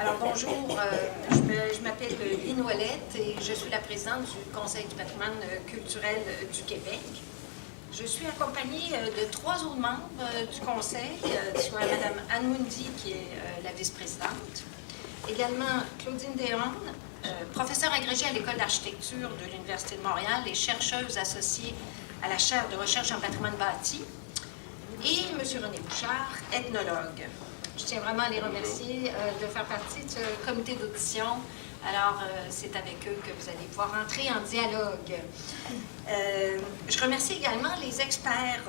Alors bonjour, je m'appelle Lynn Ouellette et je suis la présidente du Conseil du patrimoine culturel du Québec. Je suis accompagnée de trois autres membres du Conseil, soit Mme Anne Mundy qui est la vice-présidente, également Claudine Deshornes, professeure agrégée à l'École d'architecture de l'Université de Montréal et chercheuse associée à la chaire de recherche en patrimoine bâti, et M. René Bouchard, ethnologue. Je tiens vraiment à les remercier de faire partie de ce comité d'audition. Alors, c'est avec eux que vous allez pouvoir entrer en dialogue. Je remercie également les experts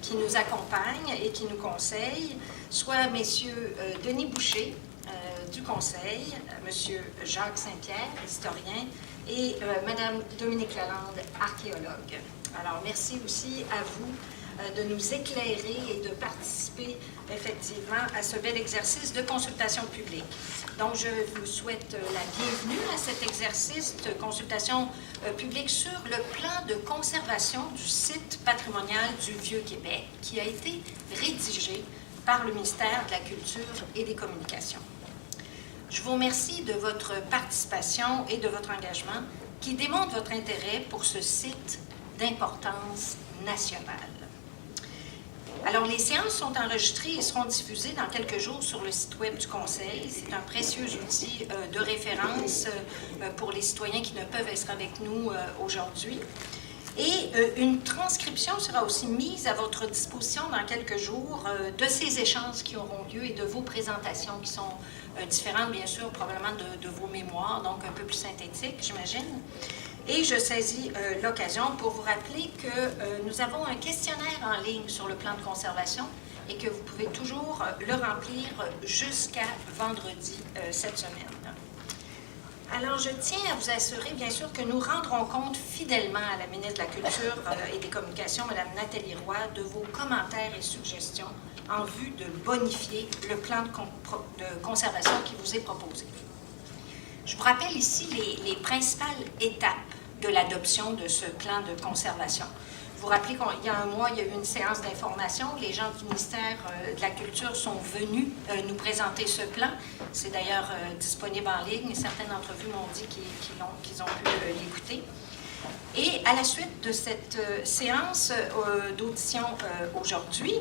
qui nous accompagnent et qui nous conseillent, soit messieurs Denis Boucher du Conseil, monsieur Jacques Saint-Pierre, historien, et madame Dominique Lalande, archéologue. Alors, merci aussi à vous de nous éclairer et de participer effectivement à ce bel exercice de consultation publique. Donc, je vous souhaite la bienvenue à cet exercice de consultation publique sur le plan de conservation du site patrimonial du Vieux-Québec qui a été rédigé par le ministère de la Culture et des Communications. Je vous remercie de votre participation et de votre engagement qui démontre votre intérêt pour ce site d'importance nationale. Alors, les séances sont enregistrées et seront diffusées dans quelques jours sur le site web du Conseil. C'est un précieux outil de référence pour les citoyens qui ne peuvent être avec nous aujourd'hui. Et une transcription sera aussi mise à votre disposition dans quelques jours de ces échanges qui auront lieu et de vos présentations qui sont différentes, bien sûr, probablement de vos mémoires, donc un peu plus synthétiques, j'imagine. Et je saisis l'occasion pour vous rappeler que nous avons un questionnaire en ligne sur le plan de conservation et que vous pouvez toujours le remplir jusqu'à vendredi cette semaine. Alors, je tiens à vous assurer, bien sûr, que nous rendrons compte fidèlement à la ministre de la Culture et des Communications, Mme Nathalie Roy, de vos commentaires et suggestions en vue de bonifier le plan de conservation qui vous est proposé. Je vous rappelle ici les principales étapes de l'adoption de ce plan de conservation. Vous vous rappelez qu'il y a un mois, il y a eu une séance d'information. Les gens du ministère de la Culture sont venus nous présenter ce plan. C'est d'ailleurs disponible en ligne et certaines d'entre vous m'ont dit qu'ils ont pu l'écouter. Et à la suite de cette séance d'audition aujourd'hui,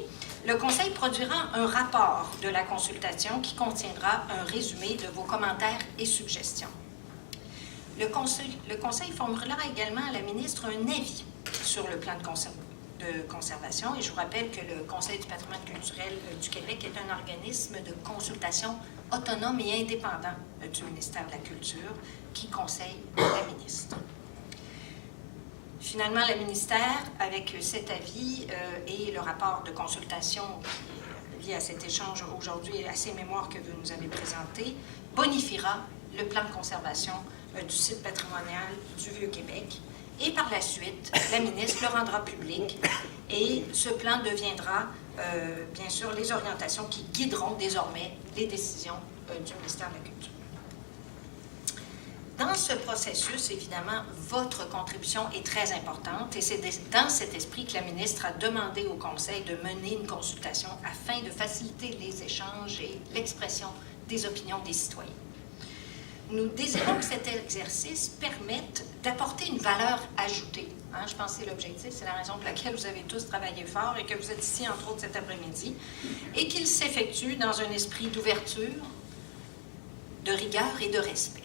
le Conseil produira un rapport de la consultation qui contiendra un résumé de vos commentaires et suggestions. Le Conseil formulera également à la ministre un avis sur le plan de conservation. Et je vous rappelle que le Conseil du patrimoine culturel du Québec est un organisme de consultation autonome et indépendant du ministère de la Culture qui conseille la ministre. Finalement, le ministère, avec cet avis et le rapport de consultation qui est lié à cet échange aujourd'hui et à ces mémoires que vous nous avez présentées, bonifiera le plan de conservation du site patrimonial du Vieux-Québec. Et par la suite, la ministre le rendra public et ce plan deviendra, bien sûr, les orientations qui guideront désormais les décisions du ministère de la Culture. Dans ce processus, évidemment, votre contribution est très importante et c'est dans cet esprit que la ministre a demandé au Conseil de mener une consultation afin de faciliter les échanges et l'expression des opinions des citoyens. Nous désirons que cet exercice permette d'apporter une valeur ajoutée. Je pense que c'est l'objectif, c'est la raison pour laquelle vous avez tous travaillé fort et que vous êtes ici, entre autres, cet après-midi, et qu'il s'effectue dans un esprit d'ouverture, de rigueur et de respect.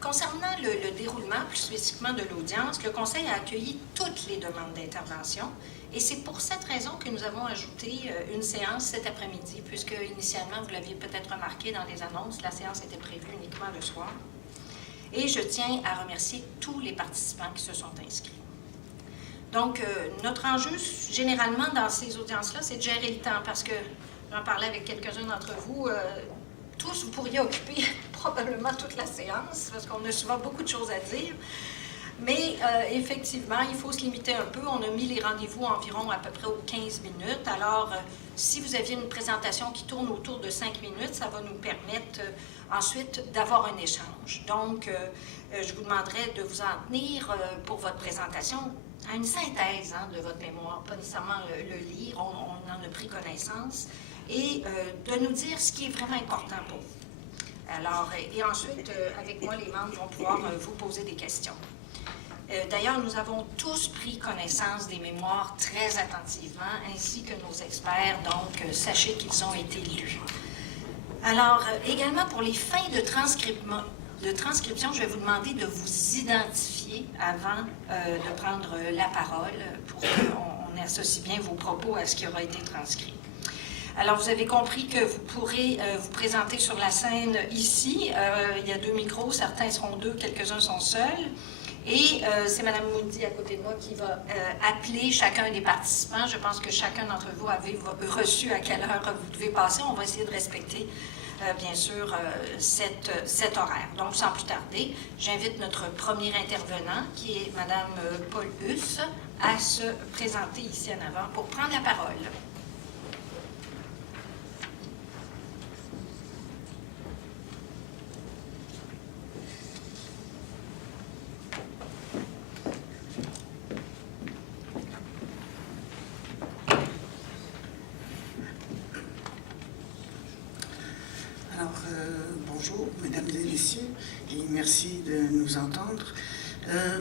Concernant le déroulement, plus spécifiquement de l'audience, le Conseil a accueilli toutes les demandes d'intervention et c'est pour cette raison que nous avons ajouté une séance cet après-midi, puisque initialement, vous l'aviez peut-être remarqué dans les annonces, la séance était prévue uniquement le soir. Et je tiens à remercier tous les participants qui se sont inscrits. Donc, notre enjeu, généralement, dans ces audiences-là, c'est de gérer le temps, parce que j'en parlais avec quelques-uns d'entre vous, tous, vous pourriez occuper probablement toute la séance, parce qu'on a souvent beaucoup de choses à dire. Mais effectivement, il faut se limiter un peu. On a mis les rendez-vous environ à peu près aux 15 minutes. Alors, si vous aviez une présentation qui tourne autour de 5 minutes, ça va nous permettre ensuite d'avoir un échange. Donc, je vous demanderai de vous en tenir pour votre présentation à une synthèse de votre mémoire, pas nécessairement le lire, on en a pris connaissance, et de nous dire ce qui est vraiment important pour vous. Alors, et ensuite, avec moi, les membres vont pouvoir vous poser des questions. D'ailleurs, nous avons tous pris connaissance des mémoires très attentivement, ainsi que nos experts, donc sachez qu'ils ont été lus. Alors, également pour les fins de transcription, je vais vous demander de vous identifier avant de prendre la parole pour qu'on associe bien vos propos à ce qui aura été transcrit. Alors, vous avez compris que vous pourrez vous présenter sur la scène ici. Il y a 2 micros, certains seront 2, quelques-uns sont seuls. Et c'est Mme Moody à côté de moi qui va appeler chacun des participants. Je pense que chacun d'entre vous avez reçu à quelle heure vous devez passer. On va essayer de respecter, bien sûr, cet horaire. Donc, sans plus tarder, j'invite notre premier intervenant, qui est Mme Paul Huss, à se présenter ici en avant pour prendre la parole. Bonjour, mesdames et messieurs, et merci de nous entendre.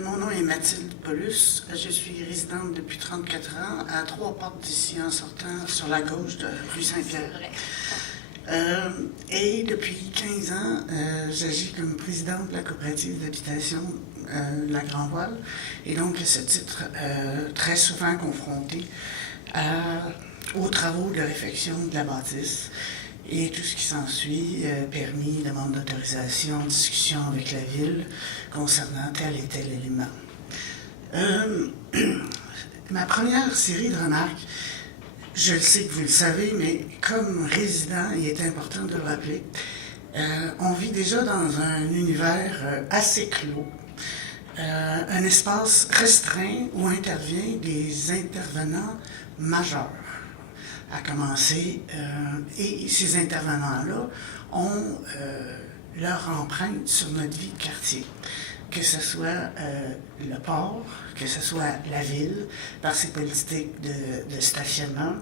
Mon nom est Mathilde Paulus. Je suis résidente depuis 34 ans, à 3 portes d'ici en sortant sur la gauche de rue Saint-Pierre. Et depuis 15 ans, j'agis comme présidente de la coopérative d'habitation La Grand Voile. Et donc, à ce titre, très souvent confrontée aux travaux de réfection de la bâtisse. Et tout ce qui s'ensuit, permis, demande d'autorisation, discussion avec la ville concernant tel et tel élément. Ma première série de remarques, je le sais que vous le savez, mais comme résident, il est important de le rappeler, on vit déjà dans un univers assez clos, un espace restreint où interviennent des intervenants majeurs. À commencer, et ces intervenants-là ont leur empreinte sur notre vie de quartier, que ce soit le port, que ce soit la ville, par ses politiques de stationnement,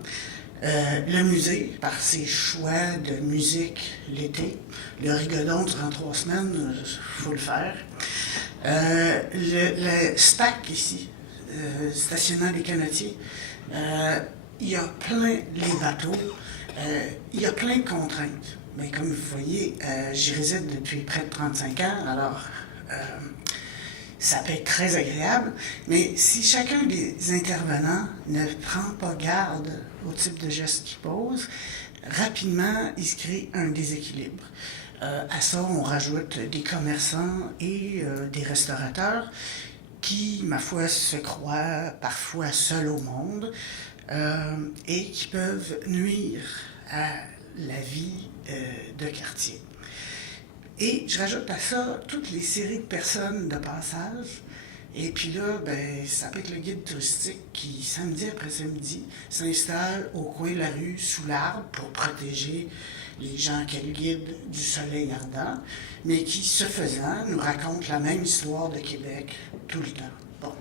le musée, par ses choix de musique l'été, le rigodon durant 3 semaines, il faut le faire, le SPAC ici, stationnement des canotiers, il y a plein les bateaux, il y a plein de contraintes. Mais comme vous voyez, j'y réside depuis près de 35 ans, alors ça peut être très agréable. Mais si chacun des intervenants ne prend pas garde au type de gestes qu'il pose, rapidement, il se crée un déséquilibre. À ça, on rajoute des commerçants et des restaurateurs qui, ma foi, se croient parfois seuls au monde, et qui peuvent nuire à la vie de quartier. Et je rajoute à ça toutes les séries de personnes de passage. Et puis là, ben, ça peut être le guide touristique qui, samedi après samedi, s'installe au coin de la rue sous l'arbre pour protéger les gens qu'elle guide du soleil ardent, mais qui, ce faisant, nous raconte la même histoire de Québec tout le temps. Bon.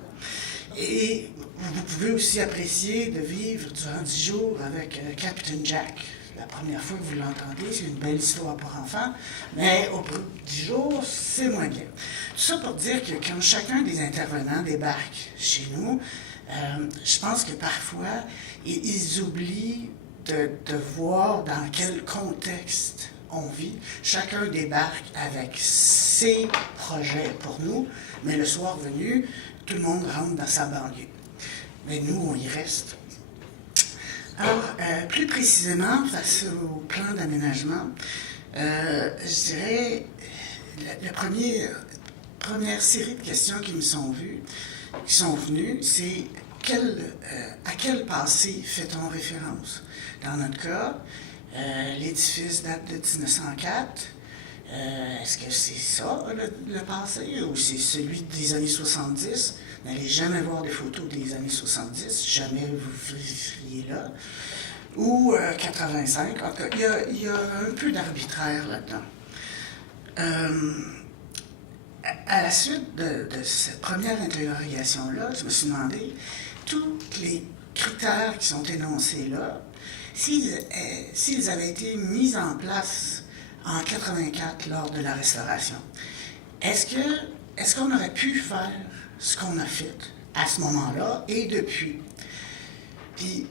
Et vous pouvez aussi apprécier de vivre durant 10 jours avec Captain Jack. La première fois que vous l'entendez, c'est une belle histoire pour enfants, mais au bout de 10 jours, c'est moins bien. Tout ça pour dire que quand chacun des intervenants débarque chez nous, je pense que parfois, ils oublient de voir dans quel contexte on vit. Chacun débarque avec ses projets pour nous, mais le soir venu, tout le monde rentre dans sa banlieue. Mais nous, on y reste. Alors, plus précisément, face au plan d'aménagement, je dirais, la première série de questions qui sont venues, c'est à quel passé fait-on référence? Dans notre cas, l'édifice date de 1904. Est-ce que c'est ça, le passé, ou c'est celui des années 70? N'allez jamais voir des photos des années 70, jamais vous vérifiez là. Ou 85, en tout cas, il y a un peu d'arbitraire là-dedans. À la suite de cette première interrogation-là, je me suis demandé, tous les critères qui sont énoncés là, s'ils avaient été mis en place en 84 lors de la Restauration. Est-ce qu'on aurait pu faire ce qu'on a fait à ce moment-là et depuis? Puis,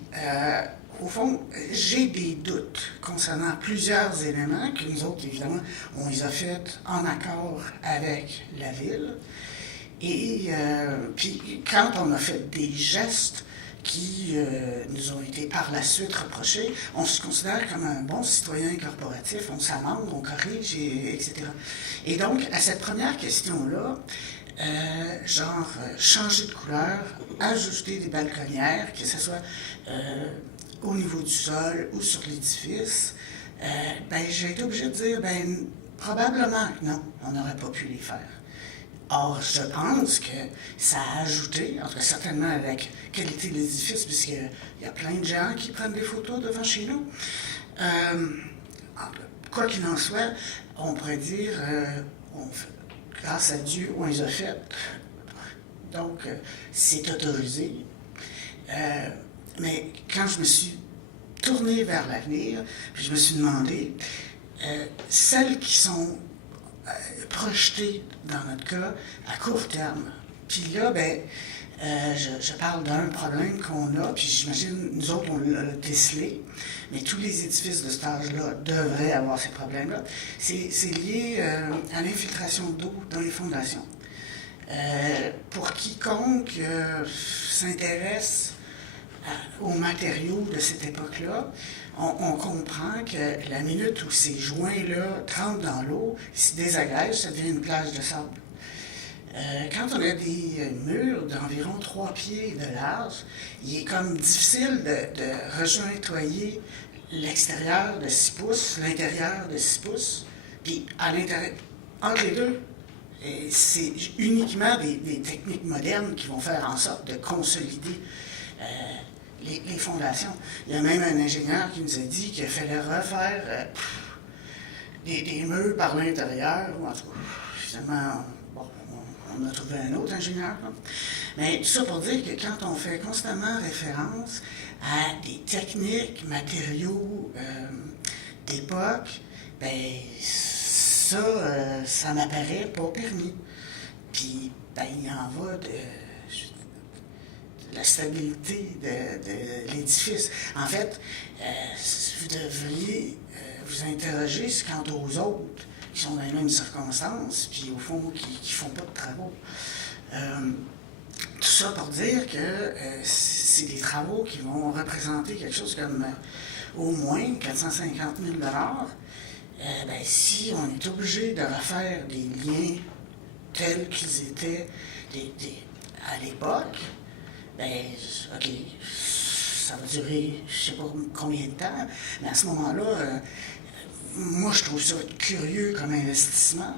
au fond, j'ai des doutes concernant plusieurs éléments que nous autres, évidemment, on les a faits en accord avec la Ville. Et puis, quand on a fait des gestes qui nous ont été par la suite reprochés, on se considère comme un bon citoyen corporatif, on s'amende, on corrige, etc. Et donc, à cette première question-là, changer de couleur, ajouter des balconnières, que ce soit au niveau du sol ou sur l'édifice, j'ai été obligé de dire, probablement que non, on n'aurait pas pu les faire. Or, je pense que ça a ajouté, en tout cas certainement à la qualité de l'édifice, puisqu'il y a plein de gens qui prennent des photos devant chez nous. Quoi qu'il en soit, on pourrait dire, grâce à Dieu, on les a faites. Donc, c'est autorisé. Mais quand je me suis tourné vers l'avenir, puis je me suis demandé, celles qui sont projetées, dans notre cas, à court terme. Puis là, je parle d'un problème qu'on a, puis j'imagine, nous autres, on l'a décelé, mais tous les édifices de cet âge-là devraient avoir ces problèmes-là. C'est lié à l'infiltration d'eau dans les fondations. Pour quiconque s'intéresse aux matériaux de cette époque-là, on comprend que la minute où ces joints-là trempent dans l'eau, ils se désagrègent, ça devient une plage de sable. Quand on a des murs d'environ 3 pieds de large, il est comme difficile de rejointoyer l'extérieur de 6 pouces, l'intérieur de 6 pouces, puis à l'intérieur, entre les deux, c'est uniquement des techniques modernes qui vont faire en sorte de consolider les fondations. Il y a même un ingénieur qui nous a dit qu'il fallait refaire des murs par l'intérieur, ou en tout cas, finalement, on a trouvé un autre ingénieur. Là. Mais tout ça pour dire que quand on fait constamment référence à des techniques, matériaux d'époque, ça m'apparaît pas permis. Puis, il en va de la stabilité de l'édifice. En fait, vous devriez vous interroger quant aux autres qui sont dans les mêmes circonstances, puis au fond, qui ne font pas de travaux. Tout ça pour dire que c'est des travaux qui vont représenter quelque chose comme au moins 450 000 $. Si on est obligé de refaire des liens tels qu'ils étaient à l'époque, OK, ça va durer je ne sais pas combien de temps, mais à ce moment-là, moi, je trouve ça curieux comme investissement.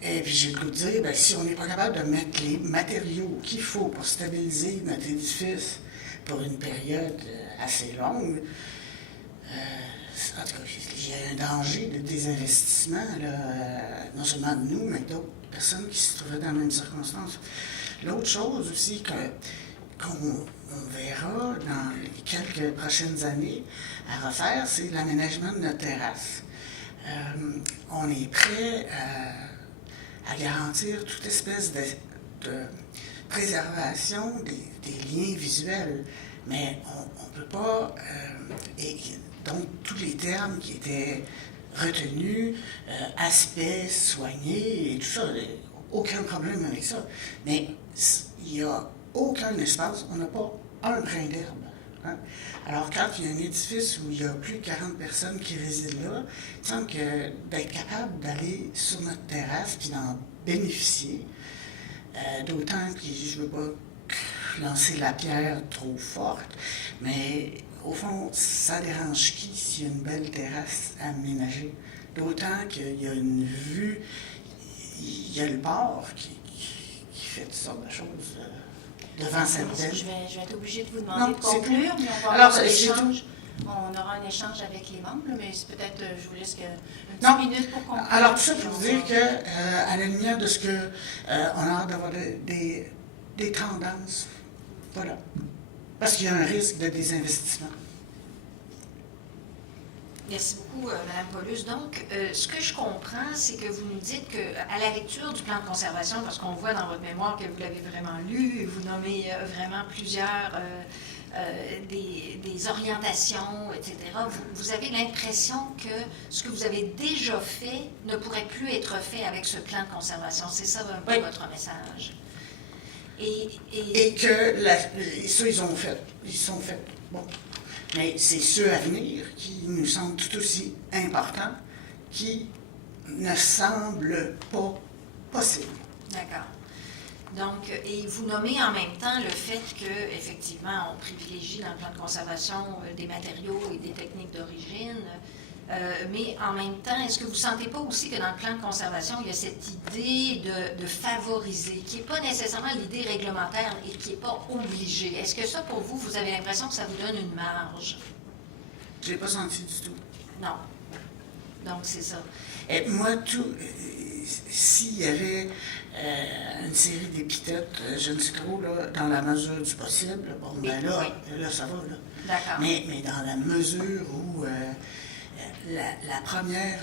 Et puis, j'ai le goût de dire, si on n'est pas capable de mettre les matériaux qu'il faut pour stabiliser notre édifice pour une période assez longue, en tout cas, il y a un danger de désinvestissement, là, non seulement de nous, mais d'autres personnes qui se trouveraient dans les mêmes circonstances. L'autre chose aussi qu'on verra dans les quelques prochaines années à refaire, c'est l'aménagement de notre terrasse. On est prêt à garantir toute espèce de préservation des liens visuels, mais on ne peut pas... donc, tous les termes qui étaient retenus, aspect, soigné, et tout ça, aucun problème avec ça. Mais il n'y a aucun espace, on n'a pas un brin d'herbe. Hein? Alors, quand il y a un édifice où il y a plus de 40 personnes qui résident là, il semble que d'être capable d'aller sur notre terrasse puis d'en bénéficier, d'autant que je ne veux pas lancer la pierre trop forte, mais au fond, ça dérange qui s'il y a une belle terrasse aménagée? D'autant qu'il y a une vue, il y a le port qui fait toutes sortes de choses devant cette belle. Je vais être obligée de vous demander de conclure, mais on aura un échange avec les membres, mais c'est peut-être, je vous laisse une petite minute pour conclure. Alors, tout ça pour dire qu'à la lumière de ce qu'on a hâte d'avoir des tendances, voilà. Parce qu'il y a un risque de désinvestissement. Merci beaucoup, Mme Paulus. Donc, ce que je comprends, c'est que vous nous dites qu'à la lecture du plan de conservation, parce qu'on voit dans votre mémoire que vous l'avez vraiment lu, vous nommez vraiment plusieurs des orientations, etc., vous avez l'impression que ce que vous avez déjà fait ne pourrait plus être fait avec ce plan de conservation. C'est ça un peu votre message. Et que ça, ils sont faits. Bon. Mais c'est ceux à venir qui nous semblent tout aussi importants, qui ne semblent pas possibles. D'accord. Donc, et vous nommez en même temps le fait qu'effectivement, on privilégie dans le plan de conservation des matériaux et des techniques d'origine, mais en même temps, est-ce que vous ne sentez pas aussi que dans le plan de conservation, il y a cette idée de favoriser, qui n'est pas nécessairement l'idée réglementaire et qui n'est pas obligée? Est-ce que ça, pour vous, vous avez l'impression que ça vous donne une marge? Je ne l'ai pas senti du tout. Non. Donc, c'est ça. Et moi, s'il y avait une série d'épithètes, je ne sais trop, là, dans la mesure du possible, bon, ben là, oui. Là, ça va, là. D'accord. Mais dans la mesure où la première